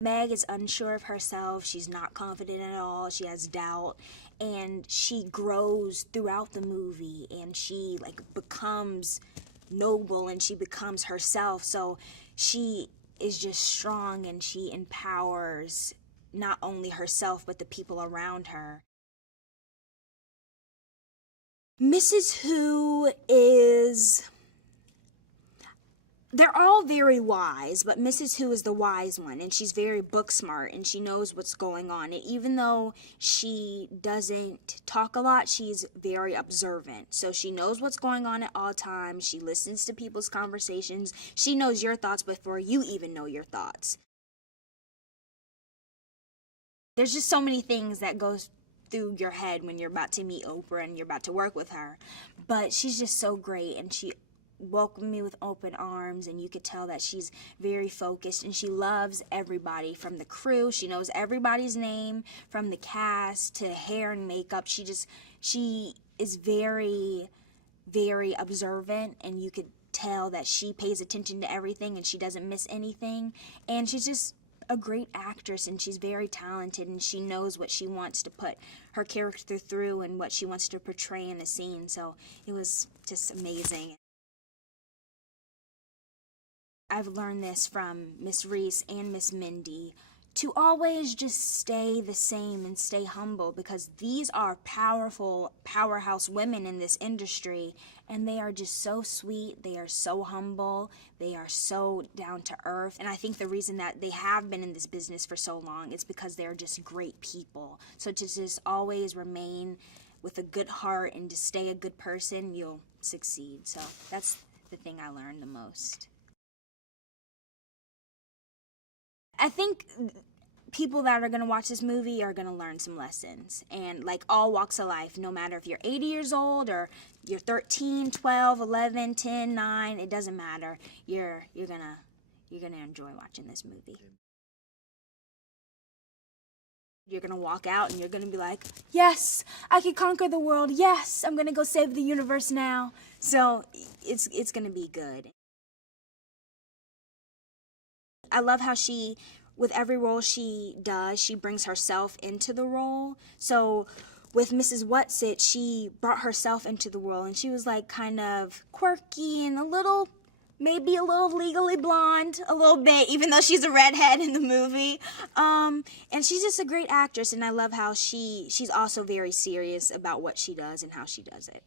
Meg is unsure of herself. She's not confident at all. She has doubt, and she grows throughout the movie, and she becomes noble, and she becomes herself. So she is just strong, and she empowers not only herself but the people around her. Mrs. Who is... They're all very wise, but Mrs. Who is the wise one, and she's very book smart, and she knows what's going on. And even though she doesn't talk a lot, she's very observant. So she knows what's going on at all times. She listens to people's conversations. She knows your thoughts before you even know your thoughts. There's just so many things that goes through your head when you're about to meet Oprah and you're about to work with her. But she's just so great, and she welcomed me with open arms, and you could tell that she's very focused, and she loves everybody from the crew. She knows everybody's name, from the cast to hair and makeup. She is very, very observant, and you could tell that she pays attention to everything and she doesn't miss anything. And she's just a great actress, and she's very talented, and she knows what she wants to put her character through and what she wants to portray in a scene. So it was just amazing. I've learned this from Miss Reese and Miss Mindy, to always just stay the same and stay humble, because these are powerful, powerhouse women in this industry, and they are just so sweet, they are so humble, they are so down to earth. And I think the reason that they have been in this business for so long is because they're just great people. So to just always remain with a good heart and to stay a good person, you'll succeed. So that's the thing I learned the most. I think people that are going to watch this movie are going to learn some lessons, and all walks of life, no matter if you're 80 years old or you're 13, 12, 11, 10, 9, it doesn't matter. You're going to enjoy watching this movie. You're going to walk out and you're going to be like, yes, I can conquer the world. Yes, I'm going to go save the universe now. So it's going to be good. I love how she, with every role she does, she brings herself into the role. So with Mrs. Whatsit, she brought herself into the role, and she was kind of quirky and maybe a little legally blonde, a little bit, even though she's a redhead in the movie. And she's just a great actress, and I love how she's also very serious about what she does and how she does it.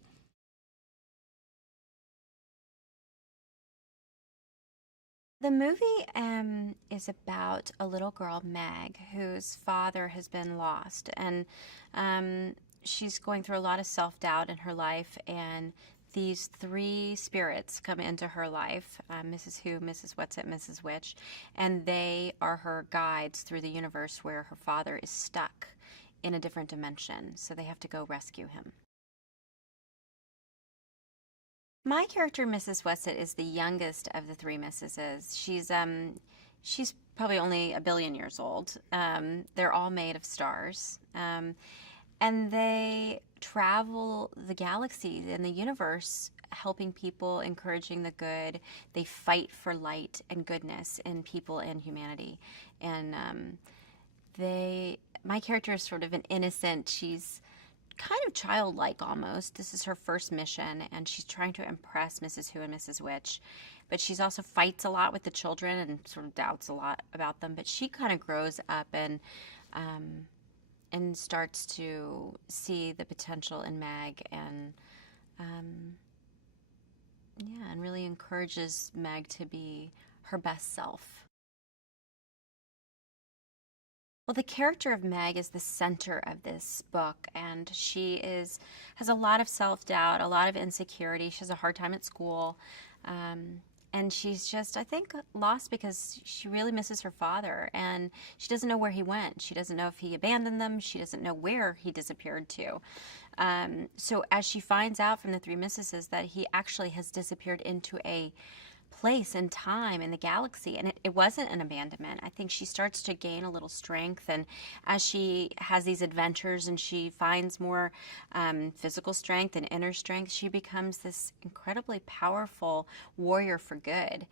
The movie is about a little girl, Meg, whose father has been lost, and she's going through a lot of self-doubt in her life, and these three spirits come into her life, Mrs. Who, Mrs. Whatsit, Mrs. Witch, and they are her guides through the universe where her father is stuck in a different dimension, so they have to go rescue him. My character, Mrs. Whatsit, is the youngest of the three Mrs.s. She's probably only a billion years old. They're all made of stars. And they travel the galaxy and the universe, helping people, encouraging the good. They fight for light and goodness in people and humanity. And my character is sort of an innocent, she's kind of childlike almost. This is her first mission, and she's trying to impress Mrs. Who and Mrs. Witch. But she's also fights a lot with the children and sort of doubts a lot about them. But she kind of grows up and starts to see the potential in Meg, and and really encourages Meg to be her best self. Well, the character of Meg is the center of this book, and she has a lot of self-doubt, a lot of insecurity. She has a hard time at school, and she's just, I think, lost because she really misses her father, and she doesn't know where he went. She doesn't know if he abandoned them. She doesn't know where he disappeared to. So as she finds out from the three missuses that he actually has disappeared into a place and time in the galaxy, and it wasn't an abandonment. I think she starts to gain a little strength, and as she has these adventures and she finds more physical strength and inner strength, she becomes this incredibly powerful warrior for good.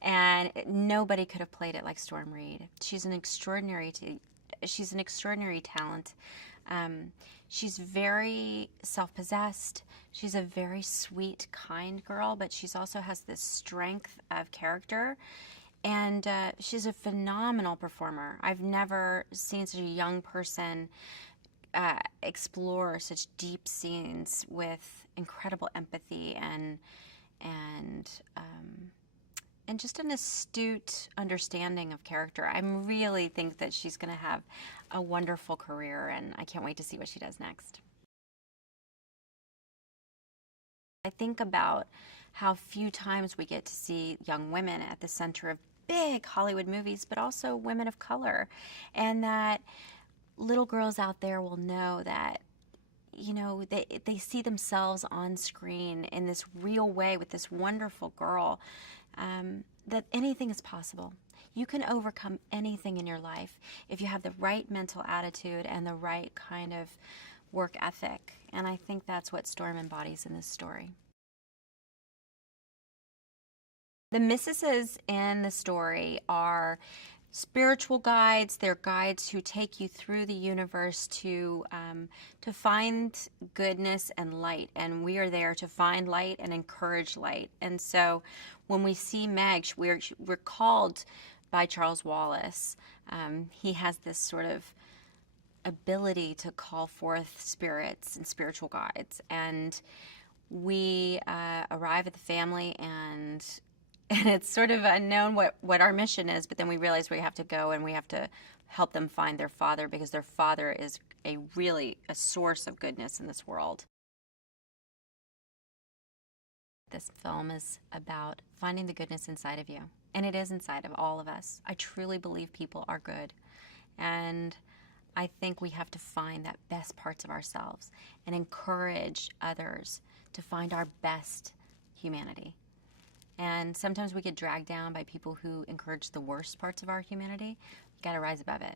And nobody could have played it like Storm Reid. She's an extraordinary talent. She's very self-possessed. She's a very sweet, kind girl, but she also has this strength of character. And she's a phenomenal performer. I've never seen such a young person explore such deep scenes with incredible empathy and just an astute understanding of character. I really think that she's going to have a wonderful career, and I can't wait to see what she does next. I think about how few times we get to see young women at the center of big Hollywood movies, but also women of color, and that little girls out there will know that, you know, they see themselves on screen in this real way with this wonderful girl, that anything is possible. You can overcome anything in your life if you have the right mental attitude and the right kind of work ethic. And I think that's what Storm embodies in this story. The missuses in the story are spiritual guides. They're guides who take you through the universe to find goodness and light. And we are there to find light and encourage light. And so when we see Meg, we're called by Charles Wallace. He has this sort of ability to call forth spirits and spiritual guides. And we arrive at the family, and it's sort of unknown what our mission is, but then we realize we have to go and we have to help them find their father, because their father is really a source of goodness in this world. This film is about finding the goodness inside of you, and it is inside of all of us. I truly believe people are good, and I think we have to find that best parts of ourselves and encourage others to find our best humanity. And sometimes we get dragged down by people who encourage the worst parts of our humanity. We got to rise above it.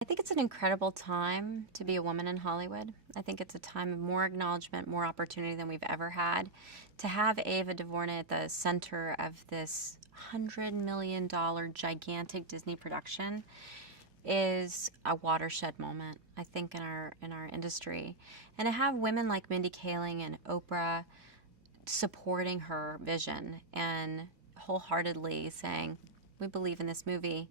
I think it's an incredible time to be a woman in Hollywood. I think it's a time of more acknowledgement, more opportunity than we've ever had. To have Ava DuVernay at the center of this $100 million gigantic Disney production is a watershed moment, I think, in our industry. And to have women like Mindy Kaling and Oprah supporting her vision and wholeheartedly saying, we believe in this movie,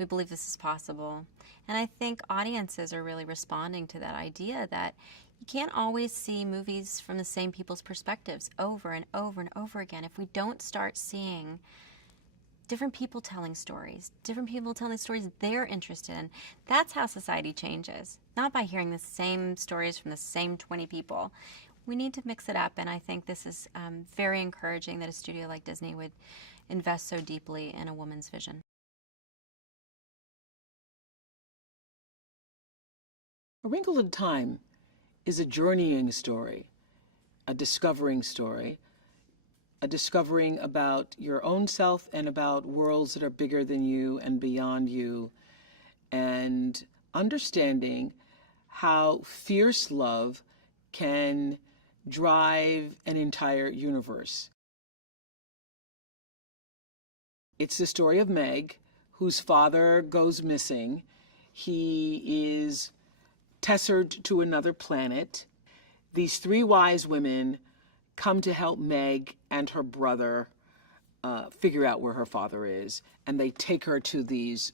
we believe this is possible. And I think audiences are really responding to that idea that you can't always see movies from the same people's perspectives over and over and over again. If we don't start seeing different people telling stories they're interested in, that's how society changes. Not by hearing the same stories from the same 20 people. We need to mix it up, and I think this is very encouraging that a studio like Disney would invest so deeply in a woman's vision. A Wrinkle in Time is a journeying story, a discovering story, a discovering about your own self and about worlds that are bigger than you and beyond you, and understanding how fierce love can drive an entire universe. It's the story of Meg, whose father goes missing. He is tessered to another planet. These three wise women come to help Meg and her brother figure out where her father is, and they take her to these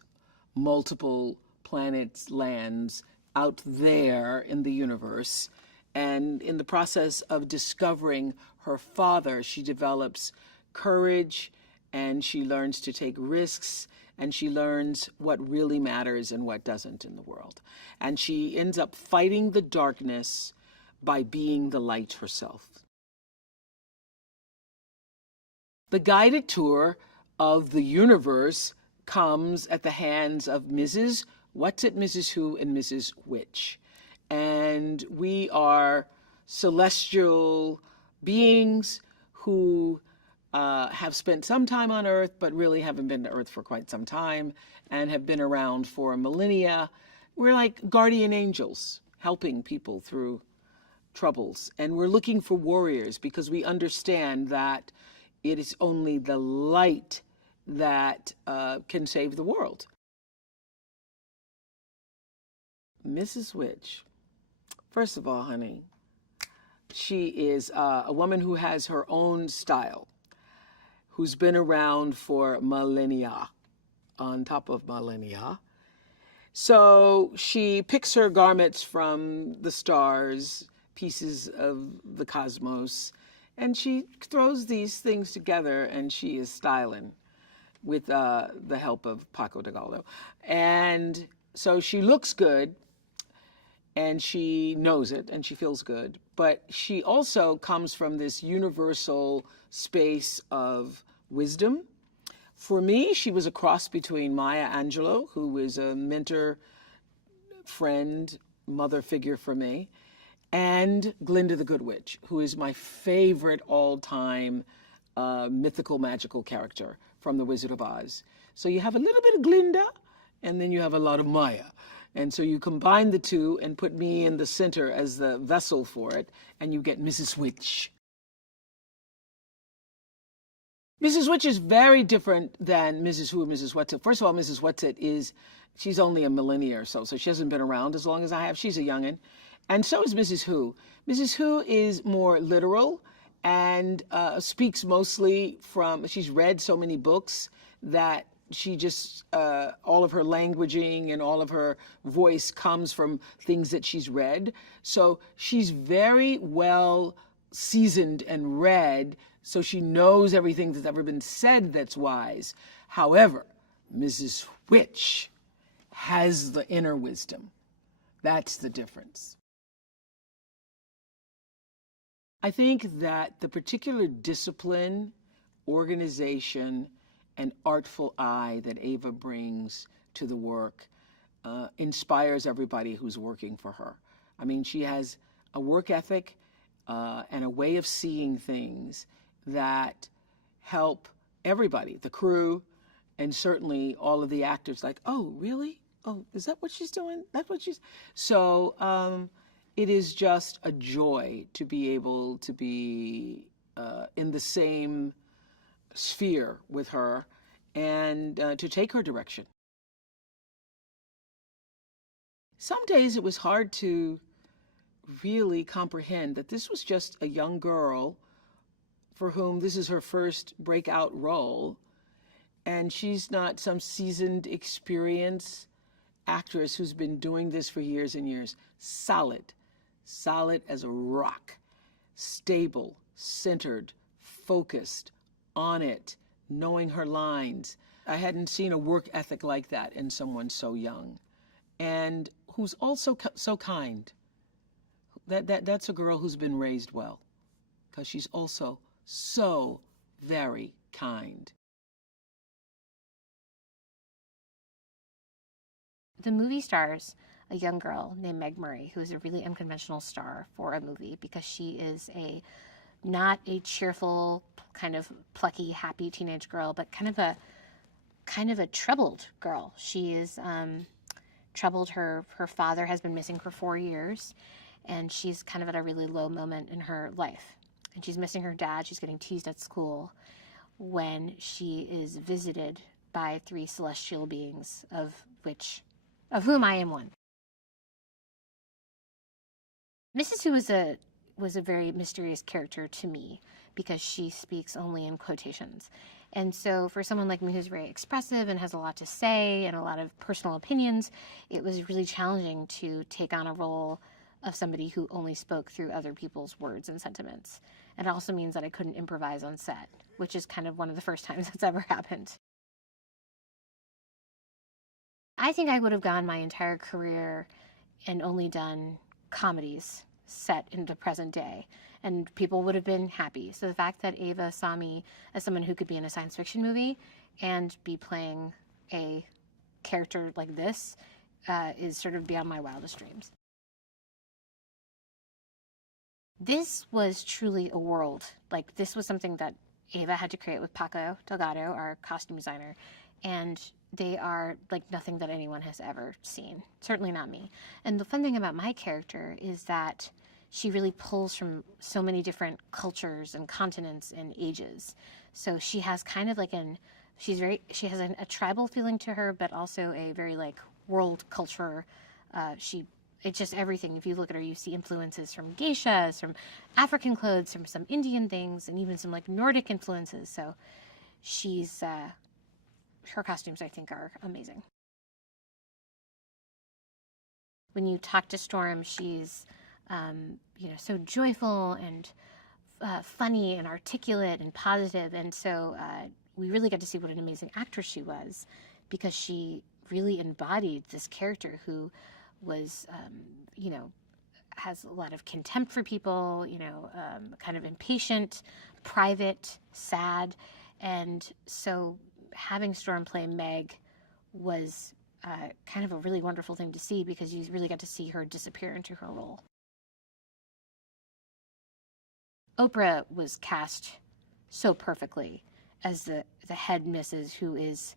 multiple planets, lands out there in the universe. And in the process of discovering her father, she develops courage, and she learns to take risks, and she learns what really matters and what doesn't in the world. And she ends up fighting the darkness by being the light herself. The guided tour of the universe comes at the hands of Mrs. Whatsit, Mrs. Who, and Mrs. Which. And we are celestial beings who have spent some time on Earth, but really haven't been to Earth for quite some time and have been around for millennia. We're like guardian angels, helping people through troubles. And we're looking for warriors because we understand that It is only the light that can save the world. Mrs. Witch, first of all, honey, she is a woman who has her own style, who's been around for millennia, on top of millennia. So she picks her garments from the stars, pieces of the cosmos, and she throws these things together, and she is styling with the help of Paco Delgado. And so she looks good, and she knows it, and she feels good. But she also comes from this universal space of wisdom. For me, she was a cross between Maya Angelou, who was a mentor, friend, mother figure for me, and Glinda the Good Witch, who is my favorite all-time mythical, magical character from The Wizard of Oz. So you have a little bit of Glinda, and then you have a lot of Maya. And so you combine the two and put me in the center as the vessel for it, and you get Mrs. Witch. Mrs. Witch is very different than Mrs. Who and Mrs. Whatsit. First of all, Mrs. Whatsit she's only a millennia or so she hasn't been around as long as I have. She's a youngin'. And so is Mrs. Who. Mrs. Who is more literal and speaks mostly she's read so many books that she just, all of her languaging and all of her voice comes from things that she's read. So she's very well seasoned and read, so she knows everything that's ever been said that's wise. However, Mrs. Witch has the inner wisdom. That's the difference. I think that the particular discipline, organization, and artful eye that Ava brings to the work inspires everybody who's working for her. I mean, she has a work ethic and a way of seeing things that help everybody, the crew, and certainly all of the actors, like, oh, really? Oh, is that what she's doing? That's what she's... So it is just a joy to be able to be in the same sphere with her and to take her direction. Some days it was hard to really comprehend that this was just a young girl for whom this is her first breakout role, and she's not some seasoned, experienced actress who's been doing this for years and years. Solid as a rock, stable, centered, focused, on it, knowing her lines. I hadn't seen a work ethic like that in someone so young, and who's also so kind. That's a girl who's been raised well, because she's also so very kind. The movie stars a young girl named Meg Murry, who is a really unconventional star for a movie because she is not a cheerful, kind of plucky, happy teenage girl, but kind of a troubled girl. She is troubled. Her father has been missing for 4 years, and she's kind of at a really low moment in her life. And she's missing her dad. She's getting teased at school when she is visited by 3 celestial beings, of whom I am one. Mrs. Who was a very mysterious character to me because she speaks only in quotations. And so for someone like me who's very expressive and has a lot to say and a lot of personal opinions, it was really challenging to take on a role of somebody who only spoke through other people's words and sentiments. And it also means that I couldn't improvise on set, which is kind of one of the first times that's ever happened. I think I would have gone my entire career and only done comedies set into present day, and people would have been happy. So the fact that Ava saw me as someone who could be in a science fiction movie and be playing a character like this is sort of beyond my wildest dreams. This was truly a world. Like, this was something that Ava had to create with Paco Delgado, our costume designer, and they are like nothing that anyone has ever seen. Certainly not me. And the fun thing about my character is that she really pulls from so many different cultures and continents and ages. So she has kind of like she has a tribal feeling to her, but also a very like world culture. It's just everything. If you look at her, you see influences from geishas, from African clothes, from some Indian things, and even some like Nordic influences. So her costumes, I think, are amazing. When you talk to Storm, she's, so joyful and funny and articulate and positive. And so we really got to see what an amazing actress she was, because she really embodied this character who was, has a lot of contempt for people, kind of impatient, private, sad. And so having Storm play Meg was kind of a really wonderful thing to see, because you really got to see her disappear into her role. Oprah was cast so perfectly as the head missus, who is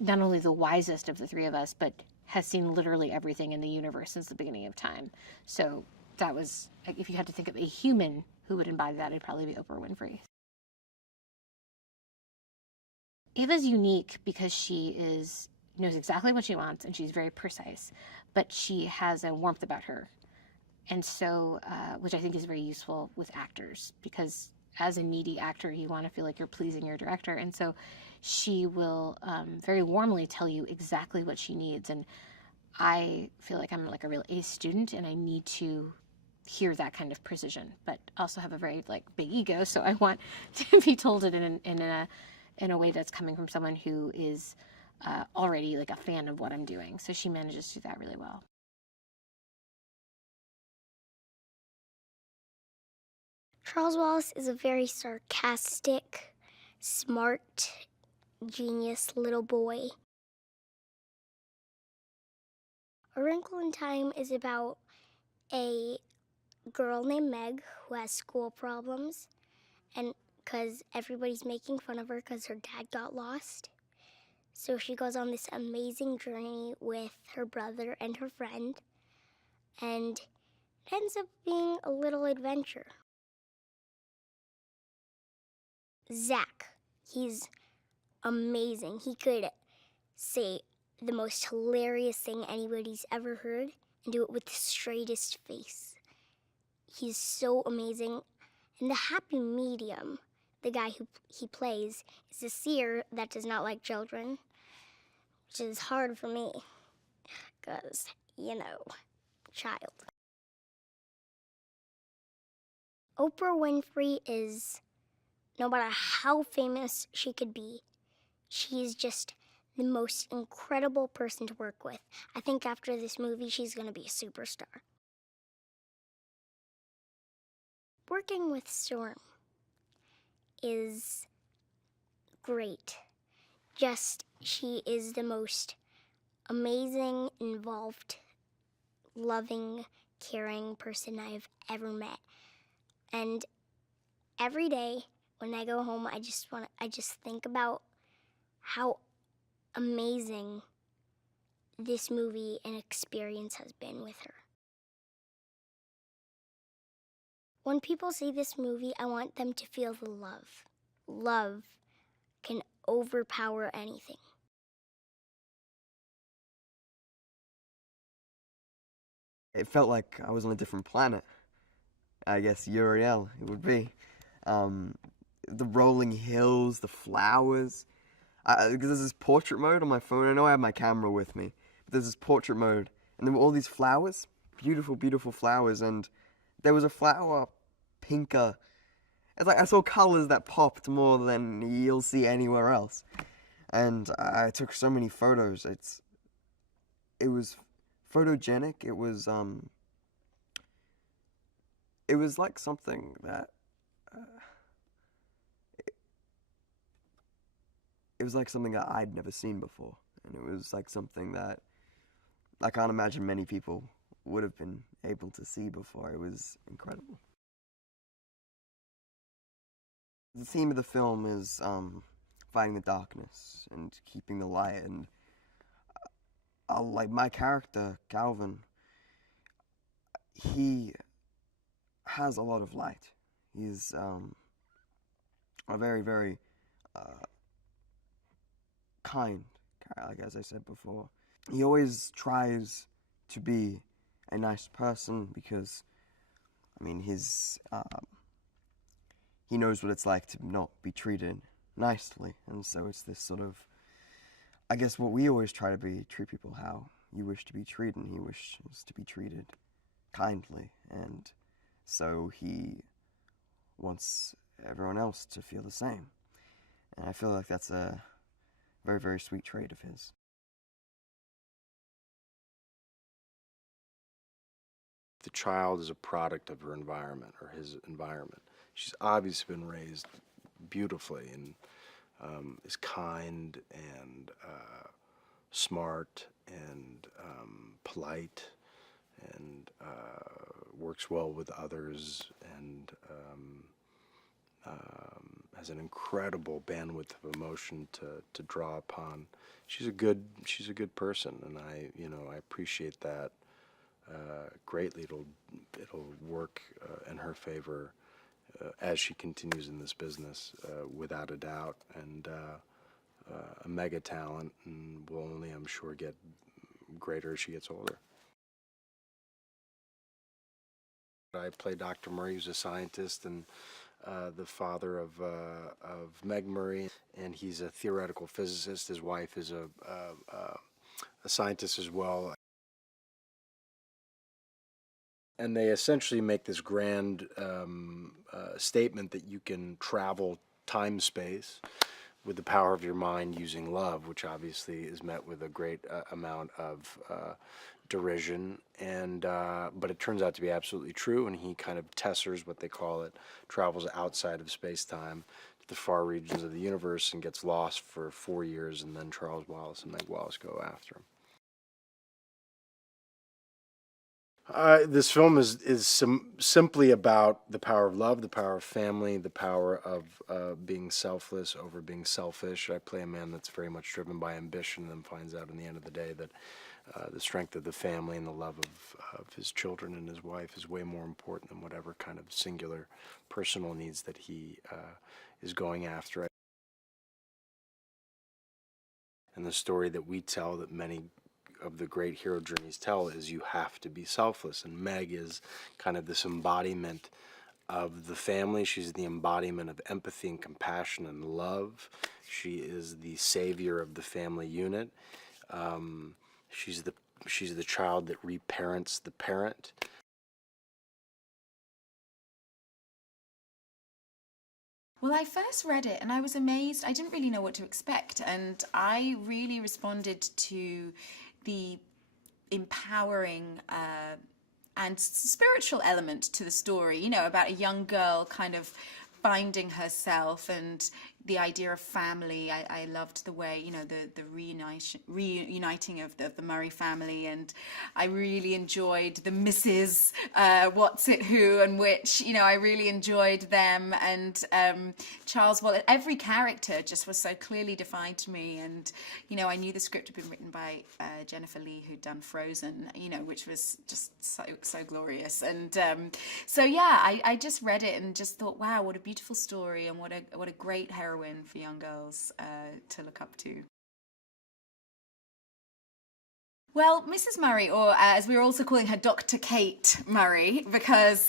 not only the wisest of the three of us, but has seen literally everything in the universe since the beginning of time. So that was, if you had to think of a human who would embody that, it'd probably be Oprah Winfrey. Ava's unique because she knows exactly what she wants, and she's very precise, but she has a warmth about her. And so, which I think is very useful with actors, because as a needy actor, you want to feel like you're pleasing your director. And so she will very warmly tell you exactly what she needs. And I feel like I'm like a real A student, and I need to hear that kind of precision, but also have a very like big ego. So I want to be told it in a way that's coming from someone who is already like a fan of what I'm doing. So she manages to do that really well. Charles Wallace is a very sarcastic, smart, genius little boy. A Wrinkle in Time is about a girl named Meg who has school problems, and because everybody's making fun of her because her dad got lost. So she goes on this amazing journey with her brother and her friend, and it ends up being a little adventure. Zach, he's amazing. He could say the most hilarious thing anybody's ever heard and do it with the straightest face. He's so amazing. And the happy medium, the guy who he plays, is a seer that does not like children, which is hard for me because, child. Oprah Winfrey is, no matter how famous she could be, she's just the most incredible person to work with. I think after this movie, she's going to be a superstar. Working with Storm is great. She is the most amazing, involved, loving, caring person I've ever met. And every day when I go home, I just think about how amazing this movie and experience has been with her. When people see this movie, I want them to feel the love. Love can overpower anything. It felt like I was on a different planet. I guess Uriel, it would be. The rolling hills, the flowers. Because there's this portrait mode on my phone. I know I have my camera with me, but there's this portrait mode, and there were all these flowers, beautiful, beautiful flowers, and there was a flower, pinker. It's like I saw colors that popped more than you'll see anywhere else, and I took so many photos. It was photogenic. It was like something that. It was like something that I'd never seen before, and it was like something that I can't imagine many people would have been able to see before. It was incredible. The theme of the film is fighting the darkness and keeping the light, and like my character, Calvin, he has a lot of light. He's a very, very kind guy, like as I said before. He always tries to be a nice person because, I mean, he knows what it's like to not be treated nicely, and so it's this sort of, I guess what we always try to be, treat people how you wish to be treated, and he wishes to be treated kindly, and so he wants everyone else to feel the same. And I feel like that's a very, very sweet trait of his. The child is a product of her environment, or his environment. She's obviously been raised beautifully and is kind and smart and polite and works well with others and has an incredible bandwidth of emotion to draw upon. She's a good person, and I appreciate that greatly. It'll work in her favor as she continues in this business, without a doubt, and a mega talent, and will only, I'm sure, get greater as she gets older. I play Dr. Murray, who's a scientist and the father of Meg Murry, and he's a theoretical physicist. His wife is a scientist as well. And they essentially make this grand statement that you can travel time-space with the power of your mind using love, which obviously is met with a great amount of derision, and but it turns out to be absolutely true, and he kind of tessers, what they call it, travels outside of space-time to the far regions of the universe and gets lost for 4 years, and then Charles Wallace and Meg Wallace go after him. This film is simply about the power of love, the power of family, the power of being selfless over being selfish. I play a man that's very much driven by ambition and then finds out in the end of the day that the strength of the family and the love of his children and his wife is way more important than whatever kind of singular personal needs that he is going after. And the story that we tell, that many of the great hero journeys tell, is you have to be selfless, and Meg is kind of this embodiment of the family. She's the embodiment of empathy and compassion and love. She is the savior of the family unit. She's the child that reparents the parent. Well, I first read it and I was amazed. I didn't really know what to expect, and I really responded to the empowering and spiritual element to the story, you know, about a young girl kind of finding herself and the idea of family. I loved the way, you know, the reuniting of the Murray family, and I really enjoyed the Mrs. Whatsit, who and which, you know, I really enjoyed them, and Charles Wallace. Every character just was so clearly defined to me, and you know, I knew the script had been written by Jennifer Lee, who'd done Frozen, you know, which was just so glorious, and so yeah, I just read it and just thought, wow, what a beautiful story, and what a great heroine for young girls to look up to. Well, Mrs. Murray, or as we're also calling her, Dr. Kate Murray, because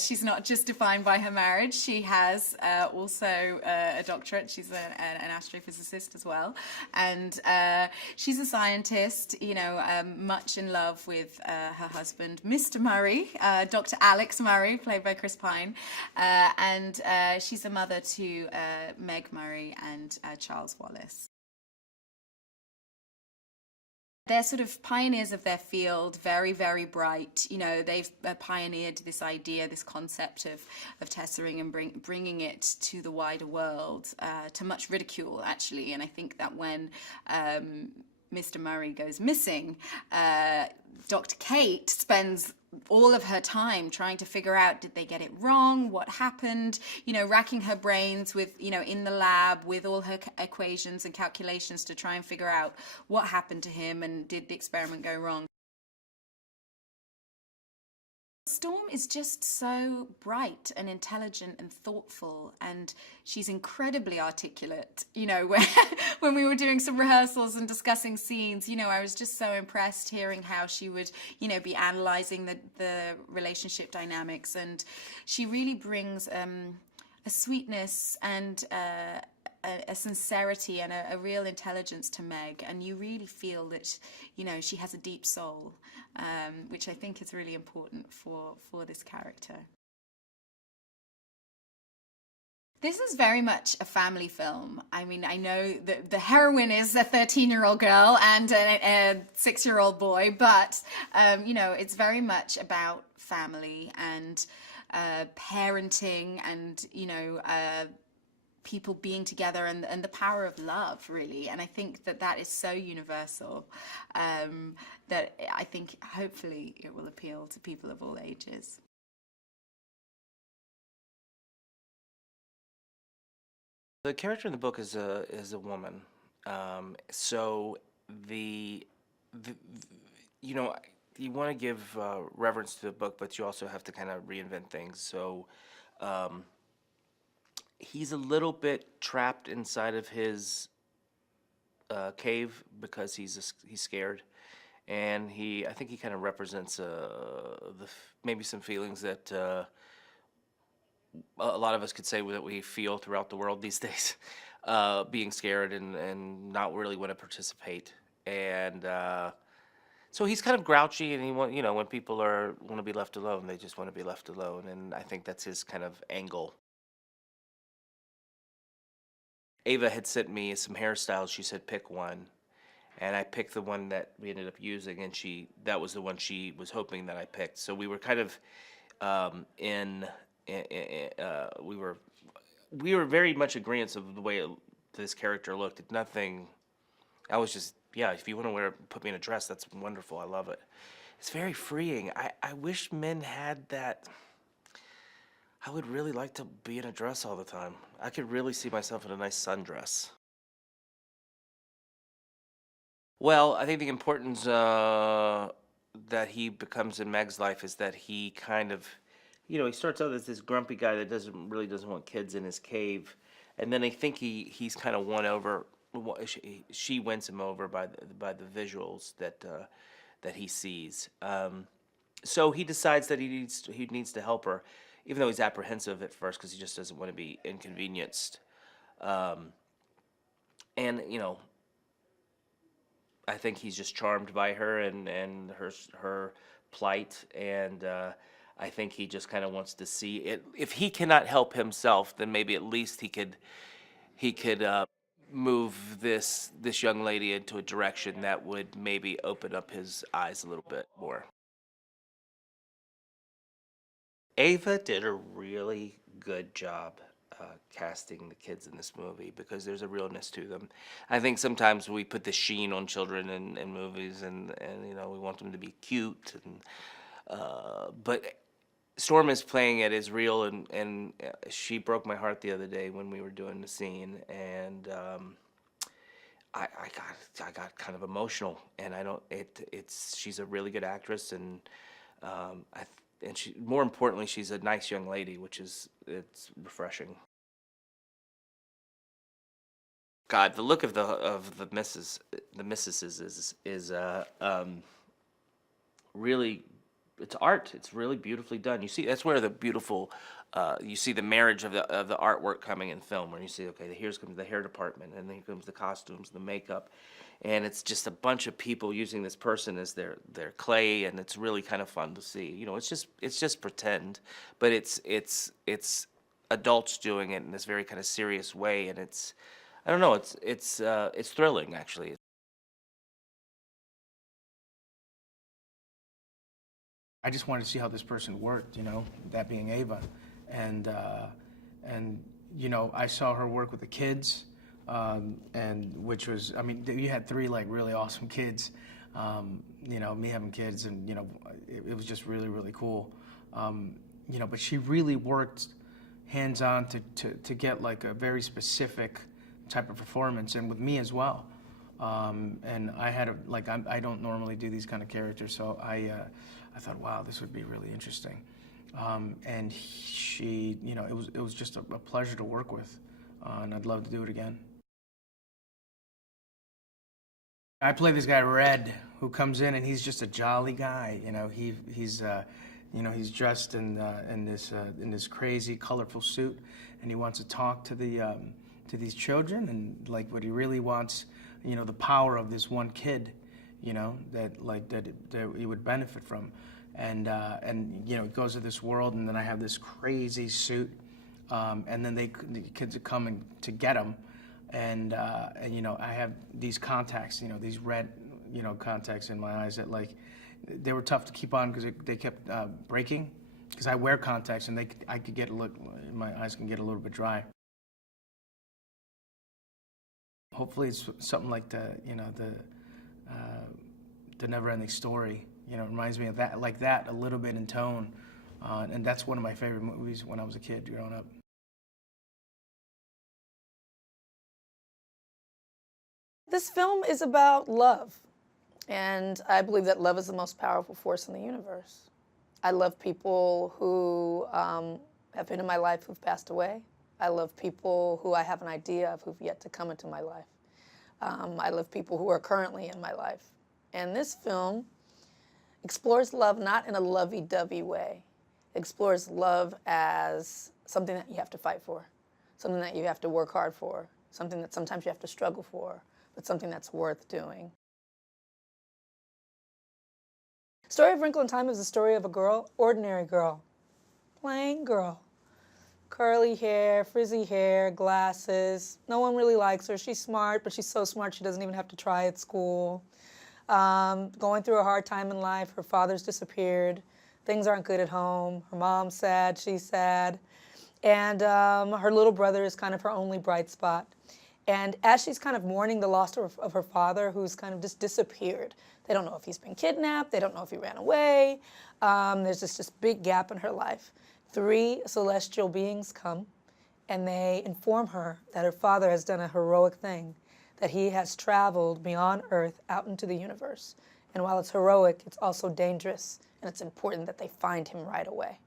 she's not just defined by her marriage, she has also a doctorate. She's an astrophysicist as well, and she's a scientist, you know, much in love with her husband, Mr. Murray, Dr. Alex Murray, played by Chris Pine, and she's a mother to Meg Murray and Charles Wallace. They're sort of pioneers of their field, very, very bright. You know, they've pioneered this idea, this concept of tessering and bringing it to the wider world, to much ridicule, actually. And I think that when Mr. Murray goes missing, Dr. Kate spends all of her time trying to figure out, did they get it wrong? What happened? You know, racking her brains with, you know, in the lab with all her equations and calculations to try and figure out what happened to him and did the experiment go wrong. Storm is just so bright and intelligent and thoughtful, and she's incredibly articulate. You know, when we were doing some rehearsals and discussing scenes, you know, I was just so impressed hearing how she would, you know, be analyzing the relationship dynamics, and she really brings a sweetness and a sincerity and a real intelligence to Meg, and you really feel that, you know, she has a deep soul, which I think is really important for this character. This is very much a family film. I mean, I know that the heroine is a 13-year-old girl and a 6-year-old boy, but, you know, it's very much about family and parenting and, you know, people being together and the power of love, really. And I think that is so universal that I think hopefully it will appeal to people of all ages. The character in the book is a woman, so the you know, you want to give reverence to the book, but you also have to kind of reinvent things. So he's a little bit trapped inside of his cave because he's scared, and I think he kind of represents maybe some feelings that a lot of us could say that we feel throughout the world these days, being scared and not really want to participate, and so he's kind of grouchy, and you know, when people want to be left alone, they just want to be left alone, and I think that's his kind of angle. Ava had sent me some hairstyles. She said pick one, and I picked the one that we ended up using, and that was the one she was hoping that I picked. So we were kind of we were very much agreeant of the way this character looked. Nothing. I was just, yeah, if you want to put me in a dress, that's wonderful. I love it. It's very freeing. I wish men had that. I would really like to be in a dress all the time. I could really see myself in a nice sundress. Well, I think the importance that he becomes in Meg's life is that he kind of, you know, he starts out as this grumpy guy that doesn't want kids in his cave, and then I think he's kind of won over. She wins him over by the visuals that he sees. So he decides that he needs to help her, even though he's apprehensive at first because he just doesn't want to be inconvenienced. And you know, I think he's just charmed by her and her plight, and I think he just kind of wants to see it. If he cannot help himself, then maybe at least he could move this young lady into a direction that would maybe open up his eyes a little bit more. Ava did a really good job casting the kids in this movie because there's a realness to them. I think sometimes we put the sheen on children in movies, and you know, we want them to be cute, but Storm is playing it as real, and she broke my heart the other day when we were doing the scene, and I got kind of emotional, and she's a really good actress, and she, more importantly, she's a nice young lady, it's refreshing. God, the look of the missuses is really, it's art. It's really beautifully done. You see, that's where the beautiful, you see the marriage of the artwork coming in film, where you see, okay, here comes the hair department, and then here comes the costumes, the makeup, and it's just a bunch of people using this person as their clay, and it's really kind of fun to see. You know, it's just pretend, but it's adults doing it in this very kind of serious way, and it's, I don't know, it's thrilling, actually. I just wanted to see how this person worked, you know, that being Ava. And you know, I saw her work with the kids, and which was, I mean, you had 3 like really awesome kids, you know, me having kids, and you know, it was just really, really cool. You know, but she really worked hands-on to get like a very specific type of performance, and with me as well. And I had I don't normally do these kind of characters, so I I thought, wow, this would be really interesting. And she, you know, it was just a pleasure to work with, and I'd love to do it again. I play this guy Red, who comes in and he's just a jolly guy. You know, he's dressed in this crazy, colorful suit, and he wants to talk to these children, and like what he really wants, you know, the power of this one kid, you know, that he would benefit from, and you know, he goes to this world, and then I have this crazy suit, and then the kids are coming to get him. And you know, I have these contacts, you know, these red, you know, contacts in my eyes that, like, they were tough to keep on because they kept breaking. Because I wear contacts, and my eyes can get a little bit dry. Hopefully, it's something like the Never-Ending Story. You know, it reminds me of that, like that, a little bit in tone, and that's one of my favorite movies when I was a kid growing up. This film is about love, and I believe that love is the most powerful force in the universe. I love people who have been in my life who've passed away. I love people who I have an idea of who've yet to come into my life. I love people who are currently in my life. And this film explores love not in a lovey-dovey way. It explores love as something that you have to fight for, something that you have to work hard for, something that sometimes you have to struggle for, but something that's worth doing. The story of Wrinkle in Time is the story of a girl, ordinary girl, plain girl. Curly hair, frizzy hair, glasses. No one really likes her. She's smart, but she's so smart she doesn't even have to try at school. Going through a hard time in life. Her father's disappeared. Things aren't good at home. Her mom's sad, she's sad. And her little brother is kind of her only bright spot. And as she's kind of mourning the loss of her father, who's kind of just disappeared, they don't know if he's been kidnapped, they don't know if he ran away. There's just this big gap in her life. 3 celestial beings come, and they inform her that her father has done a heroic thing, that he has traveled beyond Earth out into the universe. And while it's heroic, it's also dangerous, and it's important that they find him right away.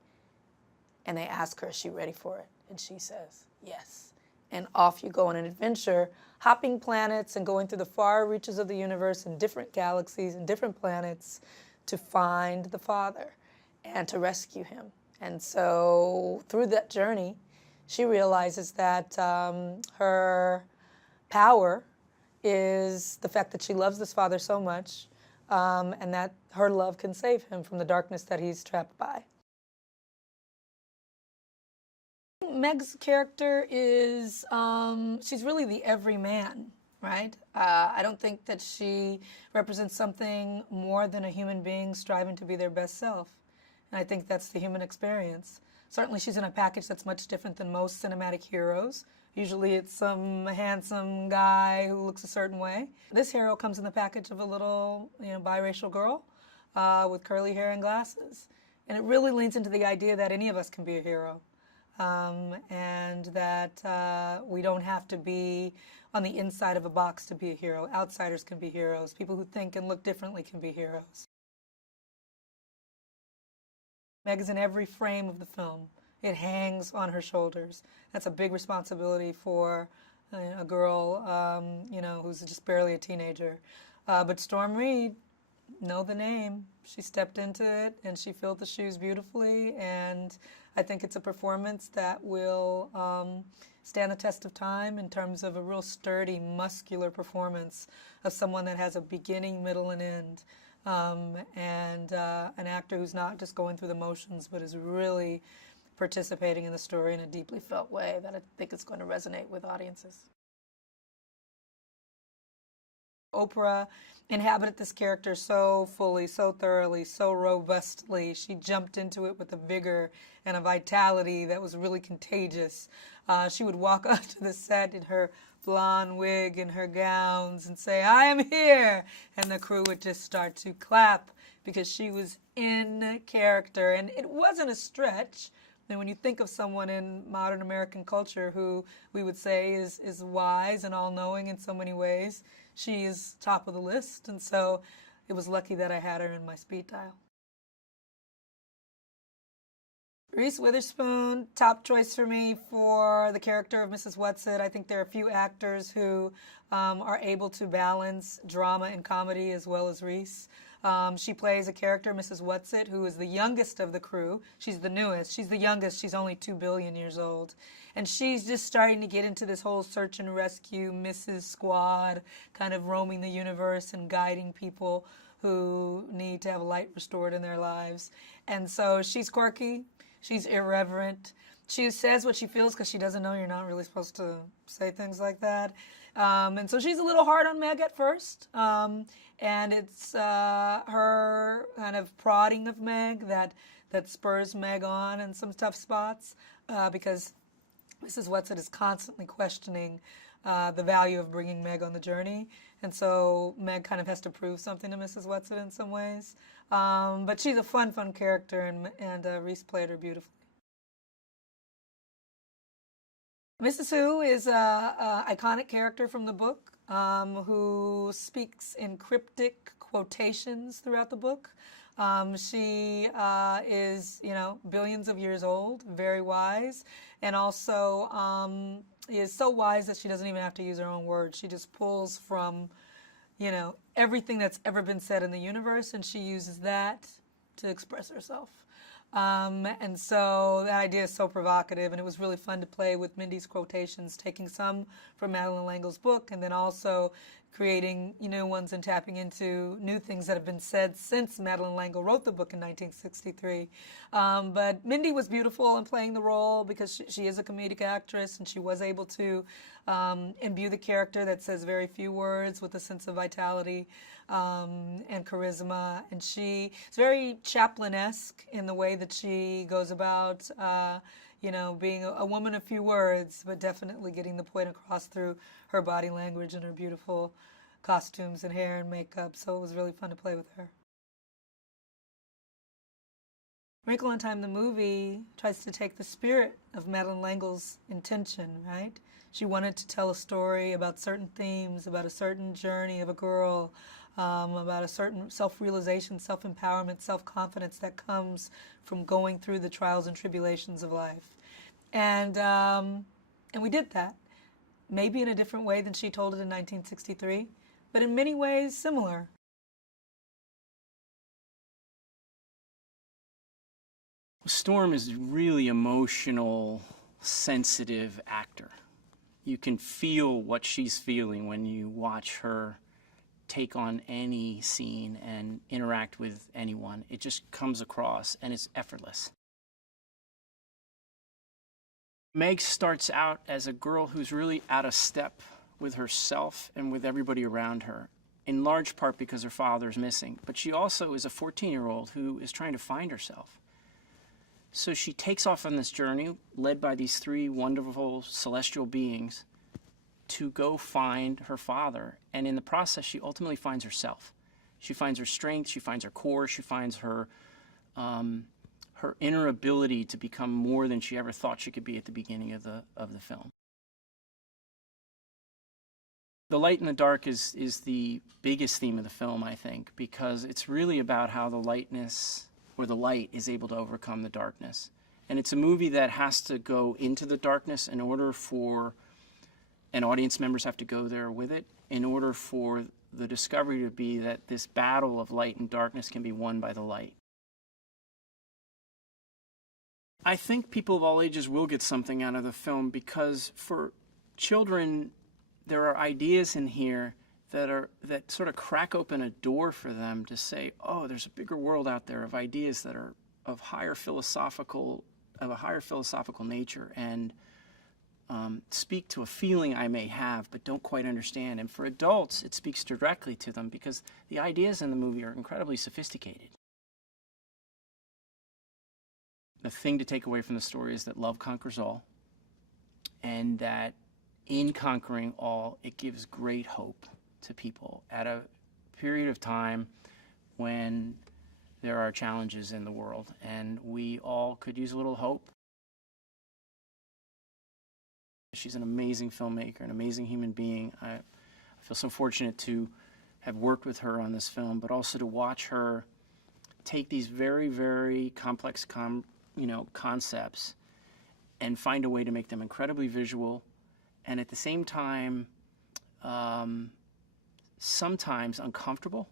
And they ask her, is she ready for it? And she says, yes. And off you go on an adventure, hopping planets and going through the far reaches of the universe and different galaxies and different planets to find the father and to rescue him. And so through that journey, she realizes that her power is the fact that she loves this father so much, and that her love can save him from the darkness that he's trapped by. Meg's character is, she's really the everyman, right? I don't think that she represents something more than a human being striving to be their best self. And I think that's the human experience. Certainly she's in a package that's much different than most cinematic heroes. Usually it's some handsome guy who looks a certain way. This hero comes in the package of a little, biracial girl with curly hair and glasses. And it really leans into the idea that any of us can be a hero. And that we don't have to be on the inside of a box to be a hero. Outsiders can be heroes. People who think and look differently can be heroes. Meg is in every frame of the film. It hangs on her shoulders. That's a big responsibility for a girl, who's just barely a teenager. But Storm Reid, know the name. She stepped into it and she filled the shoes beautifully, and I think it's a performance that will stand the test of time in terms of a real sturdy, muscular performance of someone that has a beginning, middle, and end. And an actor who's not just going through the motions, but is really participating in the story in a deeply felt way that I think is going to resonate with audiences. Oprah inhabited this character so fully, so thoroughly, so robustly. She jumped into it with a vigor and a vitality that was really contagious. She would walk onto the set in her blonde wig and her gowns and say, "I am here," and the crew would just start to clap because she was in character. And it wasn't a stretch. And when you think of someone in modern American culture who we would say is wise and all-knowing in so many ways, she is top of the list. And so it was lucky that I had her in my speed dial. Reese Witherspoon, top choice for me for the character of Mrs. Whatsit. I think there are a few actors who are able to balance drama and comedy as well as Reese. She plays a character, Mrs. Whatsit, who is the youngest of the crew. She's the newest. She's the youngest. She's only 2 billion years old. And she's just starting to get into this whole search and rescue Mrs. Squad, kind of roaming the universe and guiding people who need to have light restored in their lives. And so she's quirky. She's irreverent. She says what she feels because she doesn't know you're not really supposed to say things like that. And so she's a little hard on Meg at first. And it's her kind of prodding of Meg that spurs Meg on in some tough spots because Mrs. Whatsit is constantly questioning the value of bringing Meg on the journey. And so Meg kind of has to prove something to Mrs. Whatsit in some ways. But she's a fun character, and Reese played her beautifully. Mrs. Who is an iconic character from the book who speaks in cryptic quotations throughout the book. She is, billions of years old, very wise, and also is so wise that she doesn't even have to use her own words. She just pulls from, everything that's ever been said in the universe, and she uses that to express herself. And so that idea is so provocative, and it was really fun to play with Mindy's quotations, taking some from Madeleine L'Engle's book, and then also creating new ones and tapping into new things that have been said since Madeleine L'Engle wrote the book in 1963. But Mindy was beautiful in playing the role because she is a comedic actress, and she was able to imbue the character that says very few words with a sense of vitality and charisma. And she is very Chaplin-esque in the way that she goes about being a woman of few words, but definitely getting the point across through her body language and her beautiful costumes and hair and makeup. So it was really fun to play with her. Wrinkle in Time, the movie, tries to take the spirit of Madeleine L'Engle's intention, right? She wanted to tell a story about certain themes, about a certain journey of a girl, about a certain self-realization, self-empowerment, self-confidence that comes from going through the trials and tribulations of life. And we did that, maybe in a different way than she told it in 1963, but in many ways similar. Storm is a really emotional, sensitive actor. You can feel what she's feeling when you watch her take on any scene and interact with anyone. It just comes across, and it's effortless. Meg starts out as a girl who's really out of step with herself and with everybody around her, in large part because her father's missing. But she also is a 14-year-old who is trying to find herself. So she takes off on this journey, led by these 3 wonderful celestial beings, to go find her father. And in the process, she ultimately finds herself. She finds her strength, she finds her core, she finds her inner ability to become more than she ever thought she could be at the beginning of the film. The light and the dark is the biggest theme of the film, I think, because it's really about how the lightness or the light is able to overcome the darkness. And it's a movie that has to go into the darkness in order for, and audience members have to go there with it, in order for the discovery to be that this battle of light and darkness can be won by the light. I think people of all ages will get something out of the film because for children, there are ideas in here that sort of crack open a door for them to say, oh, there's a bigger world out there of ideas that are of a higher philosophical nature and speak to a feeling I may have but don't quite understand. And for adults, it speaks directly to them because the ideas in the movie are incredibly sophisticated. The thing to take away from the story is that love conquers all, and that in conquering all, it gives great hope to people at a period of time when there are challenges in the world, and we all could use a little hope. She's an amazing filmmaker, an amazing human being. I feel so fortunate to have worked with her on this film, but also to watch her take these very, very complex concepts and find a way to make them incredibly visual and at the same time sometimes uncomfortable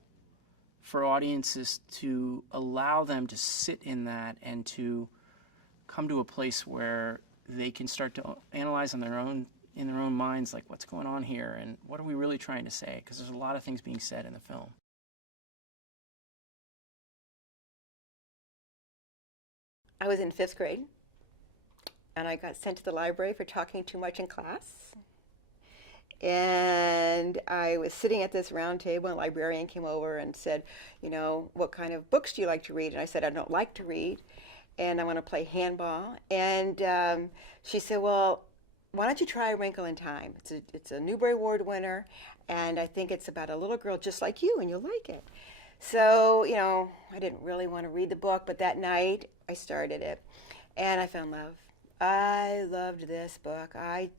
for audiences, to allow them to sit in that and to come to a place where they can start to analyze in their own minds, like, what's going on here and what are we really trying to say, because there's a lot of things being said in the film. I was in 5th grade, and I got sent to the library for talking too much in class. And I was sitting at this round table, and a librarian came over and said, what kind of books do you like to read? And I said, I don't like to read, and I want to play handball. And she said, well, why don't you try Wrinkle in Time? It's a Newbery Award winner, and I think it's about a little girl just like you, and you'll like it. So, I didn't really want to read the book, but that night I started it, and I found love. I loved this book. I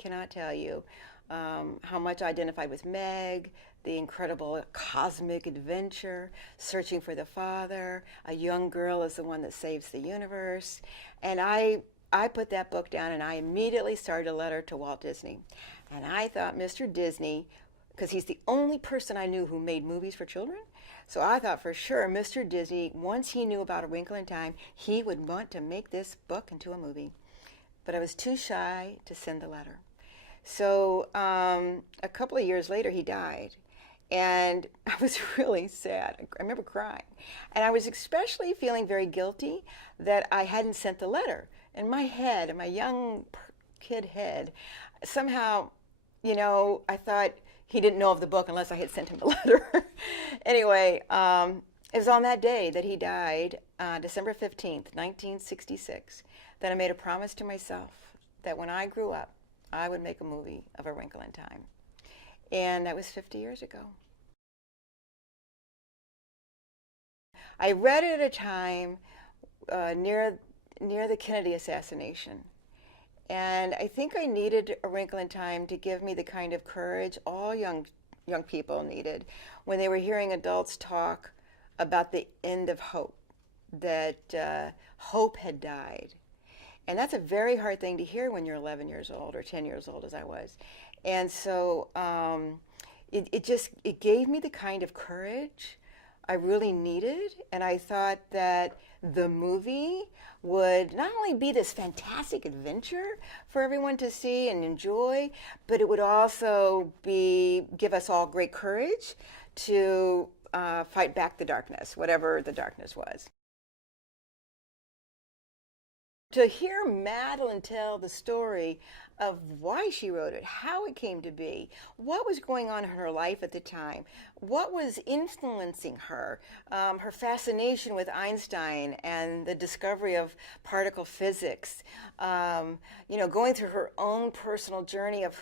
cannot tell you how much I identified with Meg, the incredible cosmic adventure, searching for the father. A young girl is the one that saves the universe. And I put that book down, and I immediately started a letter to Walt Disney. And I thought Mr. Disney, because he's the only person I knew who made movies for children, so I thought for sure Mr. Disney, once he knew about A Wrinkle in Time, he would want to make this book into a movie. But I was too shy to send the letter. So a couple of years later, he died. And I was really sad. I remember crying. And I was especially feeling very guilty that I hadn't sent the letter. In my head, in my young kid head, somehow, I thought he didn't know of the book unless I had sent him the letter. Anyway, it was on that day that he died, December 15th, 1966, that I made a promise to myself that when I grew up, I would make a movie of A Wrinkle in Time. And that was 50 years ago. I read it at a time near the Kennedy assassination. And I think I needed A Wrinkle in Time to give me the kind of courage all young people needed when they were hearing adults talk about the end of hope, that hope had died. And that's a very hard thing to hear when you're 11 years old or 10 years old, as I was. And so it gave me the kind of courage I really needed. And I thought that the movie would not only be this fantastic adventure for everyone to see and enjoy, but it would also give us all great courage to fight back the darkness, whatever the darkness was. To hear Madeline tell the story of why she wrote it, how it came to be, what was going on in her life at the time, what was influencing her, her fascination with Einstein and the discovery of particle physics, going through her own personal journey of,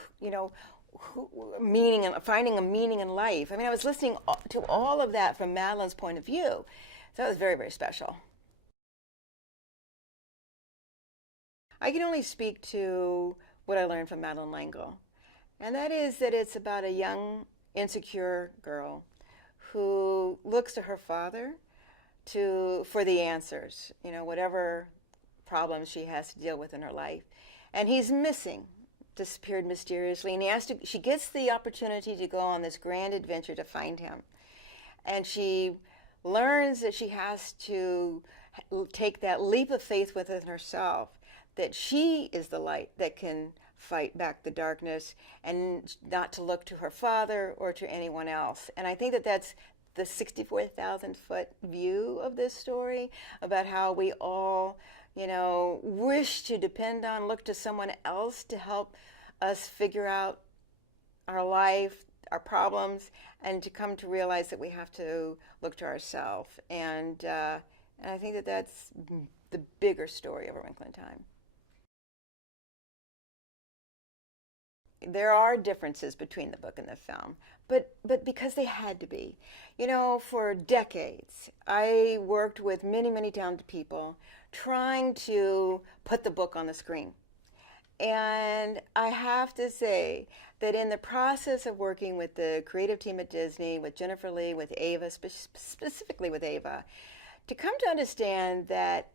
meaning and finding a meaning in life. I mean, I was listening to all of that from Madeline's point of view. So that was very, very special. I can only speak to what I learned from Madeleine L'Engle, and that is that it's about a young, insecure girl who looks to her father for the answers, whatever problems she has to deal with in her life. And he's missing, disappeared mysteriously, and she gets the opportunity to go on this grand adventure to find him. And she learns that she has to take that leap of faith within herself, that she is the light that can fight back the darkness, and not to look to her father or to anyone else. And I think that that's the 64,000-foot view of this story, about how we all, wish to depend on, look to someone else to help us figure out our life, our problems, and to come to realize that we have to look to ourselves. And I think that that's the bigger story of A Wrinkle in Time. There are differences between the book and the film, but because they had to be. For decades, I worked with many, many talented people trying to put the book on the screen. And I have to say that in the process of working with the creative team at Disney, with Jennifer Lee, with Ava, specifically with Ava, to come to understand that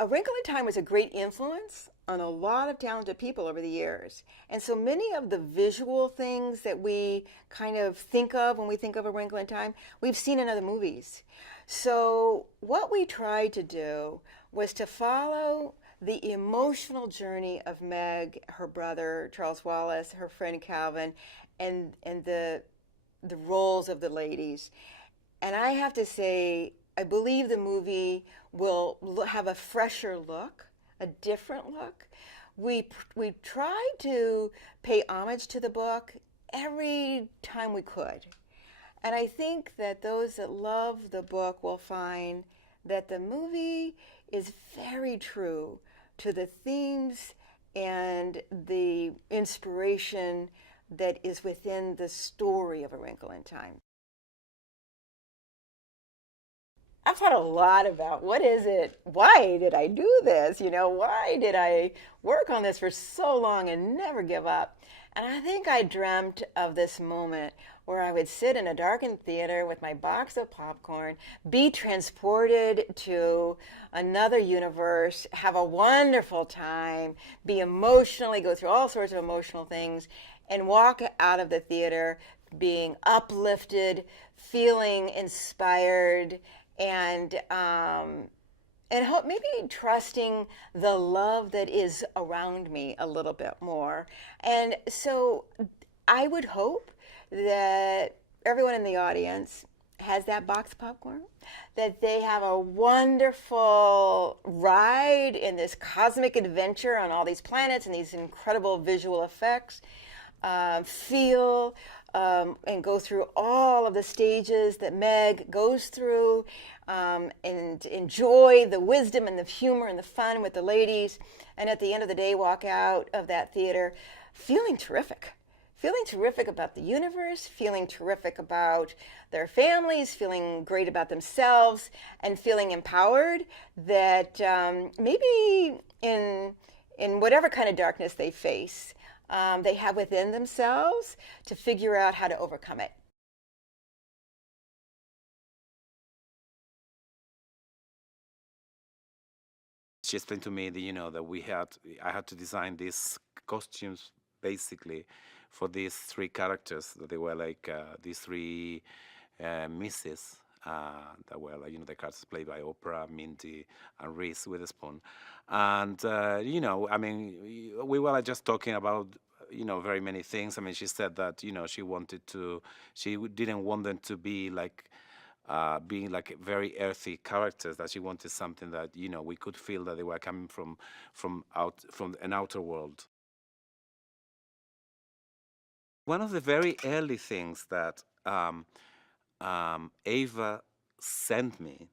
A Wrinkle in Time was a great influence on a lot of talented people over the years. And so many of the visual things that we kind of think of when we think of A Wrinkle in Time, we've seen in other movies. So what we tried to do was to follow the emotional journey of Meg, her brother, Charles Wallace, her friend Calvin, and the roles of the ladies. And I have to say, I believe the movie will have a fresher look, a different look. We tried to pay homage to the book every time we could. And I think that those that love the book will find that the movie is very true to the themes and the inspiration that is within the story of A Wrinkle in Time. I've thought a lot about what is it, why did I do this? Why did I work on this for so long and never give up? And I think I dreamt of this moment where I would sit in a darkened theater with my box of popcorn, be transported to another universe, have a wonderful time, be emotionally, go through all sorts of emotional things, and walk out of the theater being uplifted, feeling inspired, and maybe trusting the love that is around me a little bit more. And so I would hope that everyone in the audience has that box of popcorn, that they have a wonderful ride in this cosmic adventure on all these planets and these incredible visual effects, feel and go through all of the stages that Meg goes through, and enjoy the wisdom and the humor and the fun with the ladies, and at the end of the day walk out of that theater feeling terrific about the universe, feeling terrific about their families, feeling great about themselves, and feeling empowered that maybe in whatever kind of darkness they face, they have within themselves to figure out how to overcome it. She explained to me that, that I had to design these costumes basically for these three characters, that they were like these three misses that were like, the characters played by Oprah, Mindy, and Reese Witherspoon. And, we were just talking about, very many things. I mean, she said that, she didn't want them to be like, being like very earthy characters, that she wanted something that, we could feel that they were coming from an outer world. One of the very early things that Ava sent me,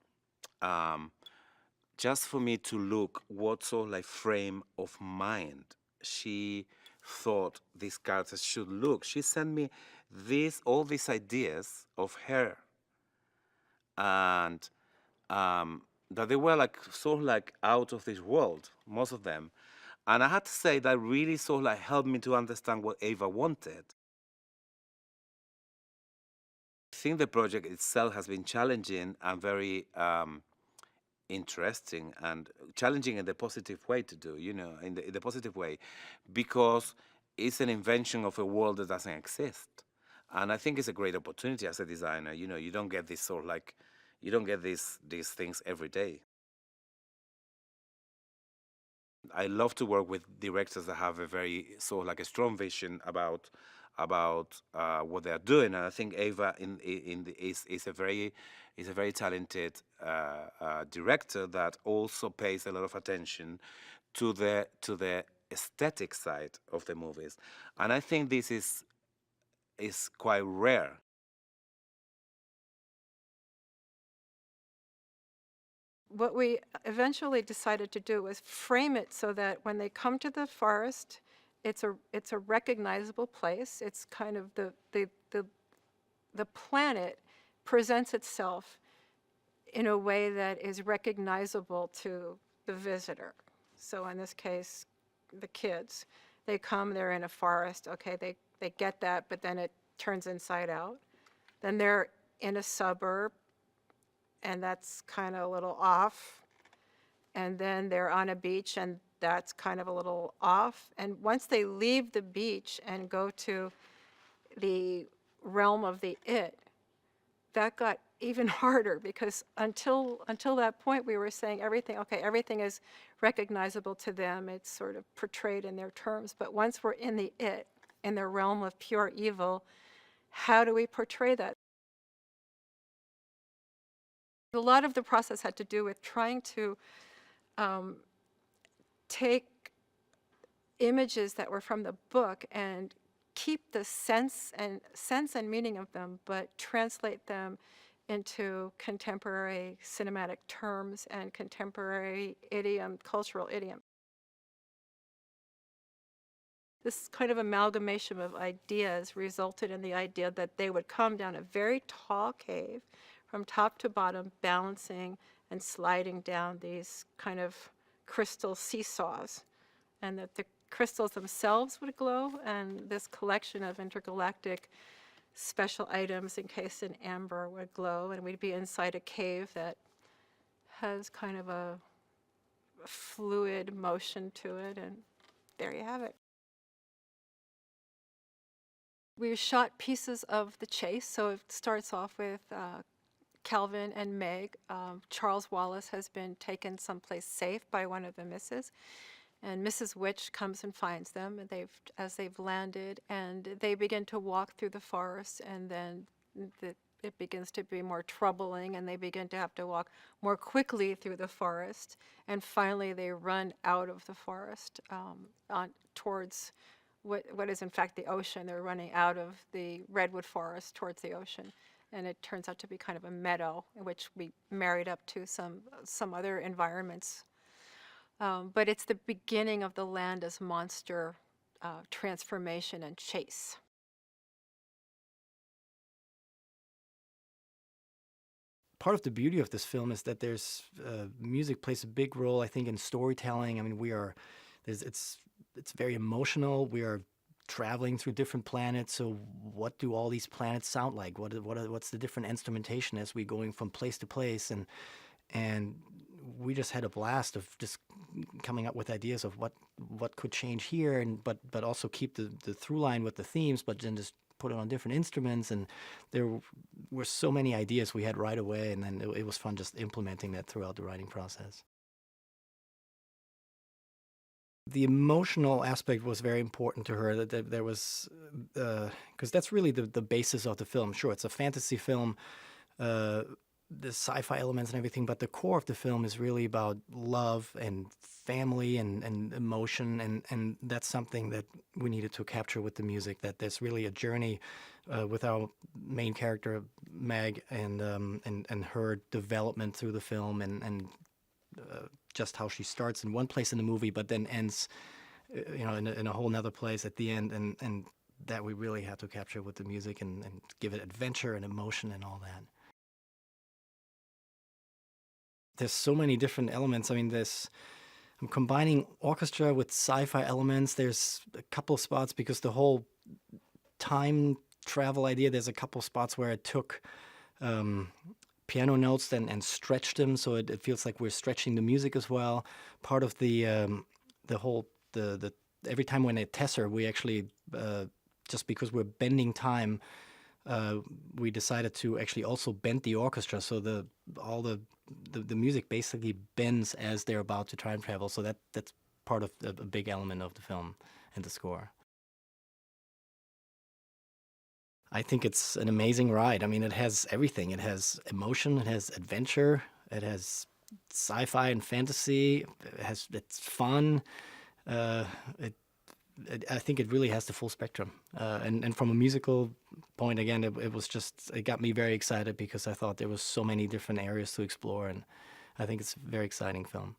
just for me to look what sort of like frame of mind she thought these characters should look. She sent me all these ideas of her, and that they were like sort of like out of this world, most of them. And I had to say that really sort of like helped me to understand what Ava wanted. I think the project itself has been challenging and very interesting, and challenging in the positive way to do, in the positive way, because it's an invention of a world that doesn't exist. And I think it's a great opportunity as a designer. You don't get this sort of like, you don't get these things every day. I love to work with directors that have a very sort of like a strong vision about what they're doing, and I think Ava is a very talented director that also pays a lot of attention to the aesthetic side of the movies, and I think this is quite rare. What we eventually decided to do was frame it so that when they come to the forest, it's a recognizable place. It's kind of the planet presents itself in a way that is recognizable to the visitor. So in this case, the kids, they come, they're in a forest, okay, they get that, but then it turns inside out. Then they're in a suburb, and that's kind of a little off. and then they're on a beach, and that's kind of a little off. And once they leave the beach and go to the realm of the it, that got even harder, because until that point we were saying everything, okay, everything is recognizable to them, it's sort of portrayed in their terms, but once we're in the it, in the realm of pure evil, how do we portray that? A lot of the process had to do with trying to take images that were from the book and keep the sense and meaning of them, but translate them into contemporary cinematic terms and contemporary idiom, cultural idiom. This kind of amalgamation of ideas resulted in the idea that they would come down a very tall cave from top to bottom, balancing and sliding down these kind of crystal seesaws, and that the crystals themselves would glow, and this collection of intergalactic special items encased in amber would glow, and we'd be inside a cave that has kind of a fluid motion to it, and there you have it. We shot pieces of the chase, so it starts off with Calvin and Meg. Charles Wallace has been taken someplace safe by one of the misses, and Mrs. Witch comes and finds them, and as they've landed, and they begin to walk through the forest, and then it begins to be more troubling, and they begin to have to walk more quickly through the forest, and finally they run out of the forest towards what is in fact the ocean. They're running out of the redwood forest towards the ocean, and it turns out to be kind of a meadow, in which we married up to some other environments. But it's the beginning of the land as monster transformation and chase. Part of the beauty of this film is that there's music plays a big role, I think, in storytelling. I mean, it's very emotional. We are traveling through different planets. So what do all these planets sound like? What's the different instrumentation as we going from place to place? And we just had a blast of just coming up with ideas of what could change here, but also keep the through line with the themes, but then just put it on different instruments. And there were so many ideas we had right away, and then it was fun just implementing that throughout the writing process. The emotional aspect was very important to her, that there was, because that's really the basis of the film. Sure, it's a fantasy film, the sci-fi elements and everything, but the core of the film is really about love and family and emotion, and that's something that we needed to capture with the music, that there's really a journey with our main character, Meg, and her development through the film, and just how she starts in one place in the movie, but then ends, in a whole nother place at the end, and that we really had to capture with the music and give it adventure and emotion and all that. There's so many different elements. I mean, I'm combining orchestra with sci-fi elements. There's a couple of spots, because the whole time travel idea, there's a couple of spots where I took piano notes and stretched them, so it feels like we're stretching the music as well. Part of the every time when I tesser, we actually, just because we're bending time, we decided to actually also bend the orchestra, so all the music basically bends as they're about to time travel. So that's part of a big element of the film and the score. I think it's an amazing ride. I mean, it has everything. It has emotion, it has adventure, it has sci-fi and fantasy, it's fun. I think it really has the full spectrum. And from a musical point, again, it got me very excited, because I thought there was so many different areas to explore, and I think it's a very exciting film.